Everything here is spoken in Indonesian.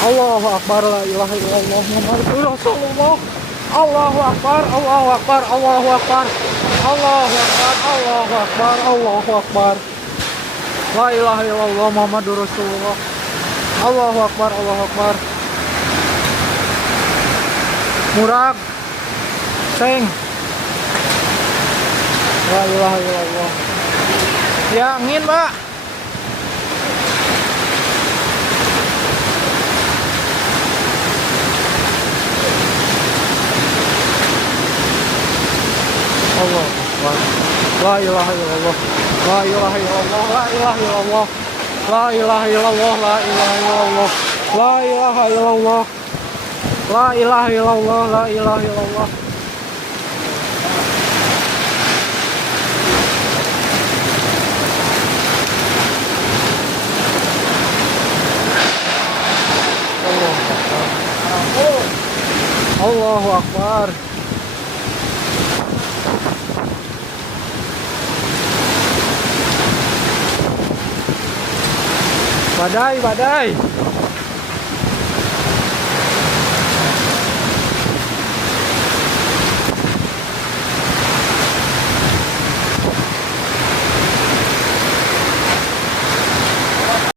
Allahu Akbar, la ilaha illallah Muhammadur Rasulullah. Allahu Akbar, Allahu Akbar, Allahu Akbar. Allahu Akbar, Allahu Akbar, Allahu Akbar. La ilaha illallah Muhammadur Rasulullah. Allahu Akbar, Allahu Akbar. Murag. Seng. La ilaha illallah. Ya, angin, Pak. Allah Akbar. La ilaha illallah. La ilaha illallah. La ilaha illallah. La ilaha illallah. La ilaha illallah. La ilaha illallah. La ilaha illallah. La ilaha illallah. Allahu Akbar. Badai, badai.